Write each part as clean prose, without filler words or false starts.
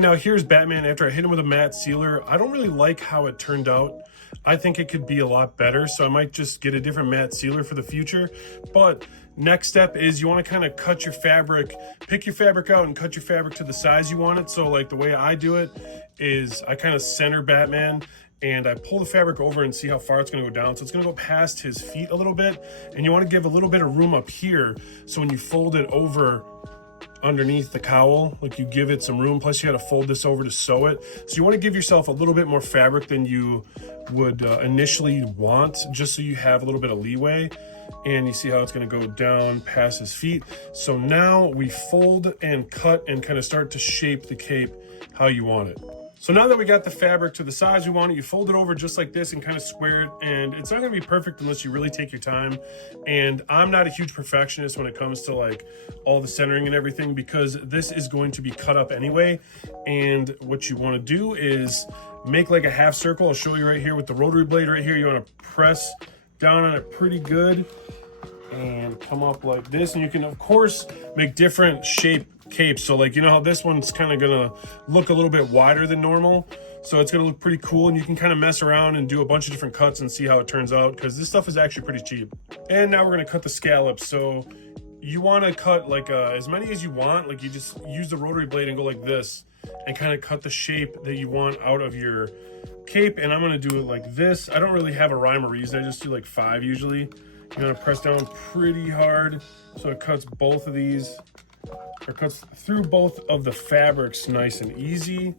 Now here's Batman after I hit him with a matte sealer. I don't really like how it turned out. I think it could be a lot better, so I might just get a different matte sealer for the future. But next step is you want to kind of cut your fabric, pick your fabric out and cut your fabric to the size you want it. So like the way I do it is I kind of center Batman and I pull the fabric over and see how far it's going to go down. So it's going to go past his feet a little bit, and you want to give a little bit of room up here. So when you fold it over underneath the cowl, like you give it some room, plus you got to fold this over to sew it. So you want to give yourself a little bit more fabric than you would initially want, just so you have a little bit of leeway. And you see how it's going to go down past his feet. So now we fold and cut and kind of start to shape the cape how you want it. So now that we got the fabric to the size we want it, you fold it over just like this and kind of square it. And it's not going to be perfect unless you really take your time. And I'm not a huge perfectionist when it comes to like all the centering and everything, because this is going to be cut up anyway. And what you want to do is make like a half circle. I'll show you right here with the rotary blade right here. You want to press down on it pretty good and come up like this. And you can of course make different shape capes. So like, you know how this one's kind of gonna look a little bit wider than normal, so it's gonna look pretty cool, and you can kind of mess around and do a bunch of different cuts and see how it turns out, because this stuff is actually pretty cheap. And now we're gonna cut the scallops. So you want to cut like as many as you want. Like you just use the rotary blade and go like this and kind of cut the shape that you want out of your cape. And I'm going to do it like this. I don't really have a rhyme or reason. I just do like 5 usually. You're going to press down pretty hard so it cuts both of these, or cuts through both of the fabrics nice and easy.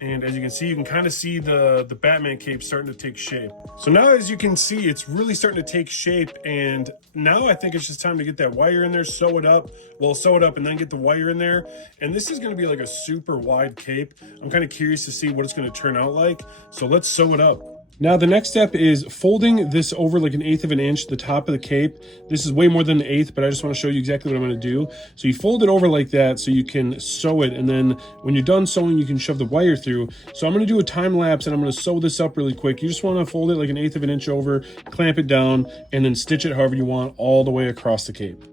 And as you can see, you can kind of see the Batman cape starting to take shape. So now as you can see, it's really starting to take shape. And now I think it's just time to get that wire in there, sew it up. Well, sew it up and then get the wire in there. And this is going to be like a super wide cape. I'm kind of curious to see what it's going to turn out like. So let's sew it up. Now the next step is folding this over like 1/8 of an inch, the top of the cape. This is way more than 1/8, but I just want to show you exactly what I'm going to do. So you fold it over like that so you can sew it, and then when you're done sewing, you can shove the wire through. So I'm going to do a time lapse and I'm going to sew this up really quick. You just want to fold it like 1/8 of an inch over, clamp it down, and then stitch it however you want all the way across the cape.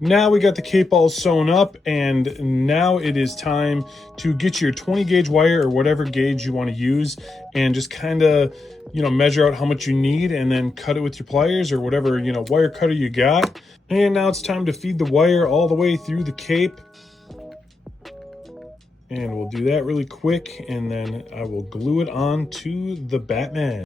Now we got the cape all sewn up, and now it is time to get your 20 gauge wire or whatever gauge you want to use, and just kind of, you know, measure out how much you need and then cut it with your pliers or whatever, you know, wire cutter you got. And now it's time to feed the wire all the way through the cape. And we'll do that really quick, and then I will glue it on to the Batman.